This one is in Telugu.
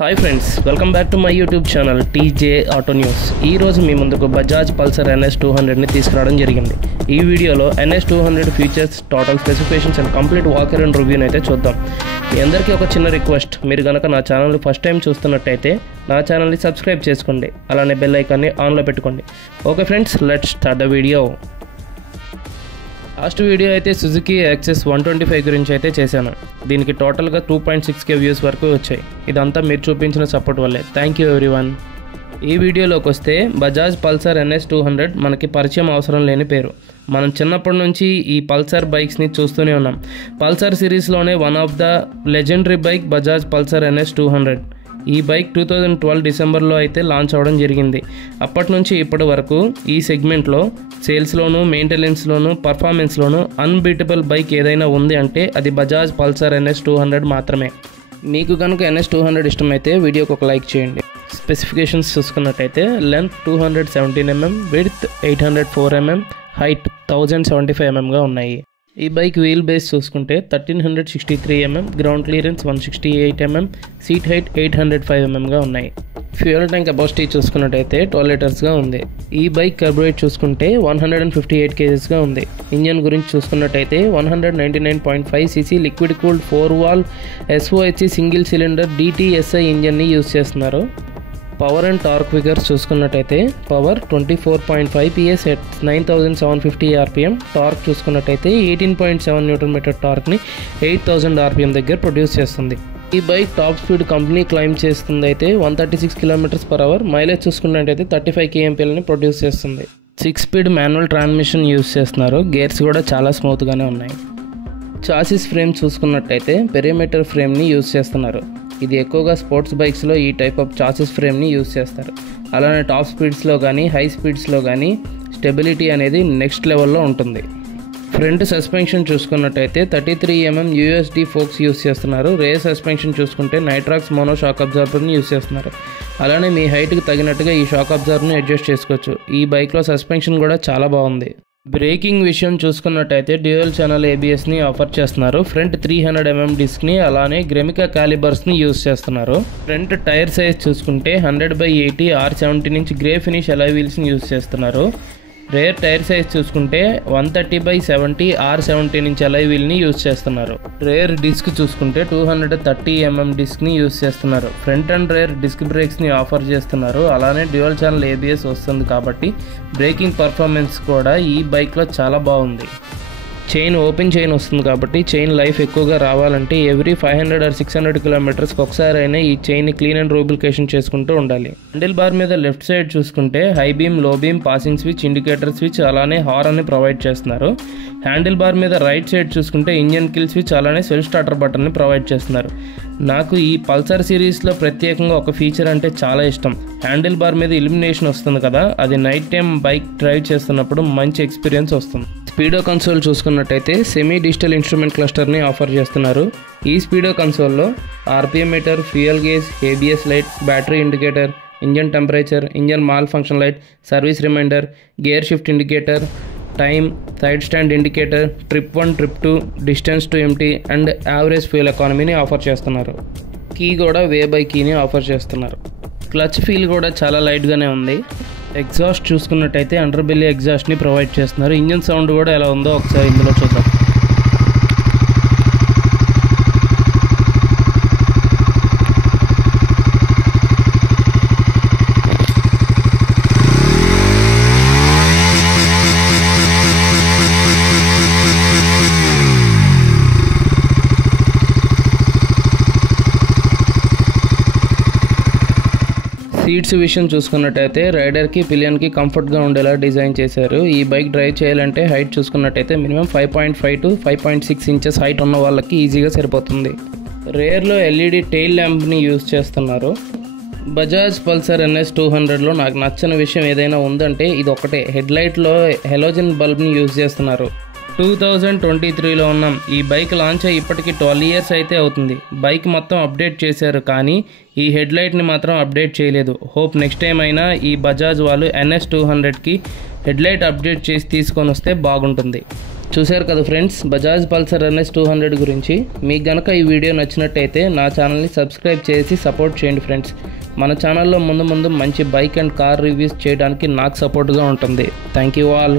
Hi friends, welcome back to my YouTube channel TJ auto news. ఈరోజు మీ ముందుకు బజాజ్ పల్సర్ NS200ని తీసుకురావడం జరిగింది. ఈ వీడియోలో NS200 features, total specifications and complete walker and రివ్యూని అయితే చూద్దాం. మీ అందరికీ ఒక చిన్న రిక్వెస్ట్, మీరు కనుక నా ఛానల్ని ఫస్ట్ టైం చూస్తున్నట్టయితే నా ఛానల్ని సబ్స్క్రైబ్ చేసుకోండి, అలానే బెల్ ఐకాన్ని ఆన్లో పెట్టుకోండి. Okay friends, let's start the video. Last video అయితే సుజుకి యాక్సెస్ 125 గురించి అయితే చేశాను. దీనికి టోటల్గా 2.6K వ్యూస్ వరకు వచ్చాయి. ఇదంతా మీరు చూపించిన సపోర్ట్ వల్లే. Thank you everyone. ఈ వీడియోలోకి వస్తే బజాజ్ పల్సర్ NS200 మనకి పరిచయం అవసరం లేని పేరు. మనం చిన్నప్పటి నుంచి ఈ పల్సర్ బైక్స్ని చూస్తూనే ఉన్నాం. పల్సర్ సిరీస్లోనే one of the legendary bike Bajaj Pulsar NS200. ఈ బైక్ 2012 డిసెంబర్లో అయితే లాంచ్ అవ్వడం జరిగింది. అప్పటి నుంచి ఇప్పటి వరకు ఈ సెగ్మెంట్లో సేల్స్లోను, మెయింటెనెన్స్లోను, పర్ఫార్మెన్స్లోను అన్బీటబుల్ బైక్ ఏదైనా ఉంది అంటే అది బజాజ్ పల్సర్ NS200 మాత్రమే. మీకు కనుక NS200 ఇష్టమైతే వీడియోకి ఒక లైక్ చేయండి. స్పెసిఫికేషన్స్ చూసుకున్నట్టయితే length 217 mm, width 804 mm, height 1075 mm ఉన్నాయి. ఈ బైక్ వీల్ బేస్ చూసుకుంటే 1363 mm, ground clearance 168 mm, seat height 805 mm ఉన్నాయి. ఫ్యూయల్ ట్యాంక్ కెపాసిటీ చూసుకున్నట్టయితే 12 లీటర్స్గా ఉంది. ఈ బైక్ కార్బొరేట్ చూసుకుంటే 158 kgs ఉంది. ఇంజన్ గురించి చూసుకున్నట్టయితే 199.5cc liquid cooled 4-valve SOHC single cylinder DTSI ఇంజన్ని యూజ్ చేస్తున్నారు. పవర్ అండ్ టార్క్ ఫిగర్స్ చూసుకున్నట్టయితే power 24.5 PS at 9750 RPM, torque చూసుకున్నట్టయితే 18.7 Nm టార్క్ని 8000 RPM దగ్గర ప్రొడ్యూస్ చేస్తుంది. ఈ bike top speed company claim చేస్తుంది అయితే 136 km/h, మైలేజ్ చూసుకున్నట్టయితే 35 kmpని ప్రొడ్యూస్ చేస్తుంది. 6 స్పీడ్ మాన్యువల్ ట్రాన్స్మిషన్ యూజ్ చేస్తున్నారు. గేర్స్ కూడా చాలా స్మూత్గానే ఉన్నాయి. చాసిస్ ఫ్రేమ్ చూసుకున్నట్టయితే పెరిమీటర్ ఫ్రేమ్ని యూజ్ చేస్తున్నారు. ఇది ఎక్కువగా స్పోర్ట్స్ బైక్స్లో ఈ టైప్ ఆఫ్ చాసిస్ ఫ్రేమ్ని యూజ్ చేస్తారు. అలానే టాప్ స్పీడ్స్లో కానీ హై స్పీడ్స్లో కానీ స్టెబిలిటీ అనేది నెక్స్ట్ లెవెల్లో ఉంటుంది. ఫ్రంట్ సస్పెన్షన్ చూసుకున్నట్టయితే 33 mm USD ఫోక్స్ యూజ్ చేస్తున్నారు. రేర్ సస్పెన్షన్ చూసుకుంటే నైట్రాక్స్ మోనో షాక్ అబ్జార్బర్ని యూజ్ చేస్తున్నారు. అలానే మీ హైట్కి తగినట్టుగా ఈ షాక్ అబ్జార్బర్ని అడ్జస్ట్ చేసుకోవచ్చు. ఈ బైక్లో సస్పెన్షన్ కూడా చాలా బాగుంది. బ్రేకింగ్ విషయం చూసుకున్నట్టయితే డ్యూయల్ ఛానల్ ABSని ఆఫర్ చేస్తున్నారు. ఫ్రంట్ 300 mm డిస్క్ని అలానే గ్రెమికా క్యాలిబర్స్ని యూజ్ చేస్తున్నారు. ఫ్రంట్ టైర్ సైజ్ చూసుకుంటే 100/80 R70 నుంచి గ్రే ఫినిష్ అలాయ్ వీల్స్ని యూజ్ చేస్తున్నారు. రేర్ టైర్ సైజ్ చూసుకుంటే 130/70 R70 నుంచి అలాయ్ వీల్ని యూజ్ చేస్తున్నారు. రేర్ డిస్క్ చూసుకుంటే 230 mm డిస్క్ని యూజ్ చేస్తున్నారు. ఫ్రంట్ అండ్ రేర్ డిస్క్ బ్రేక్స్ని ఆఫర్ చేస్తున్నారు. అలానే డ్యూయల్ ఛానల్ ABS వస్తుంది కాబట్టి బ్రేకింగ్ పర్ఫార్మెన్స్ కూడా ఈ బైక్లో చాలా బాగుంది. చైన్ ఓపెన్ చైన్ వస్తుంది కాబట్టి చైన్ లైఫ్ ఎక్కువగా రావాలంటే ఎవ్రీ 500 or 600 kilometers ఒకసారి అయినా ఈ చైన్ని క్లీన్ అండ్ రూబిలికేషన్ చేసుకుంటూ ఉండాలి. హ్యాండిల్ బార్ మీద లెఫ్ట్ సైడ్ చూసుకుంటే హై బీమ్, లో beam, passing switch, indicator switch అలానే హార్న్ని ప్రొవైడ్ చేస్తున్నారు. హ్యాండిల్ బార్ మీద రైట్ సైడ్ చూసుకుంటే ఇంజన్ కిల్ స్విచ్ అలానే సెల్ఫ్ స్టార్టర్ బటన్ని ప్రొవైడ్ చేస్తున్నారు. నాకు ఈ పల్సర్ సిరీస్లో ప్రత్యేకంగా ఒక ఫీచర్ అంటే చాలా ఇష్టం. హ్యాండిల్ బార్ మీద ఇల్యూమినేషన్ వస్తుంది కదా, అది నైట్ టైం బైక్ డ్రైవ్ చేస్తున్నప్పుడు మంచి ఎక్స్పీరియన్స్ వస్తుంది. స్పీడో కన్సోల్ చూసుకున్నట్టయితే సెమీ డిజిటల్ ఇన్స్ట్రుమెంట్ క్లస్టర్ని ఆఫర్ చేస్తున్నారు. ఈ స్పీడో కన్సోల్లో RPM meter, fuel gauge, ABS light, battery indicator, engine temperature, engine malfunction light, service reminder, gear shift indicator, time, side stand indicator, trip 1, trip 2, distance to empty and average fuel ఎకానమీని ఆఫర్ చేస్తున్నారు. కీ కూడా వే బై కీని ఆఫర్ చేస్తున్నారు. క్లచ్ ఫీల్ కూడా చాలా లైట్గానే ఉంది. ఎగ్జాస్ట్ చూసుకున్నట్టయితే అండర్ బెల్లీ ఎగ్జాస్ట్ని ప్రొవైడ్ చేస్తున్నారు. ఇంజన్ సౌండ్ కూడా ఎలా ఉందో ఒకసారి ఇందులో చూద్దాం. సీట్స్ విషయం చూసుకున్నట్టయితే రైడర్కి, పిలియన్కి కంఫర్ట్గా ఉండేలా డిజైన్ చేశారు. ఈ బైక్ డ్రైవ్ చేయాలంటే హైట్ చూసుకున్నట్టయితే మినిమం 5.5 to 5.6 inches హైట్ ఉన్న వాళ్ళకి ఈజీగా సరిపోతుంది. రేర్లో LED టెయిల్ ల్యాంప్ని యూజ్ చేస్తున్నారు. బజాజ్ పల్సర్ NS200లో నాకు నచ్చని విషయం ఏదైనా ఉందంటే ఇది ఒకటే. హెడ్లైట్లో హెలోజన్ బల్బ్ని యూజ్ చేస్తున్నారు. 2023లో ఉన్నాం. ఈ బైక్ లాంచ్ అయ్యి ఇప్పటికి 12 years అయితే అవుతుంది. బైక్ మొత్తం అప్డేట్ చేశారు కానీ ఈ హెడ్లైట్ని మాత్రం అప్డేట్ చేయలేదు. హోప్ నెక్స్ట్ టైం అయినా ఈ బజాజ్ వాళ్ళు NS200కి హెడ్లైట్ అప్డేట్ చేసి తీసుకొని వస్తే బాగుంటుంది. చూశారు కదా ఫ్రెండ్స్, బజాజ్ పల్సర్ NS 200 గురించి. మీకు గనక ఈ వీడియో నచ్చినట్టయితే నా ఛానల్ని సబ్స్క్రైబ్ చేసి సపోర్ట్ చేయండి ఫ్రెండ్స్. మన ఛానల్లో ముందు మంచి బైక్ అండ్ కార్ రివ్యూస్ చేయడానికి నాకు సపోర్ట్గా ఉంటుంది. Thank you all.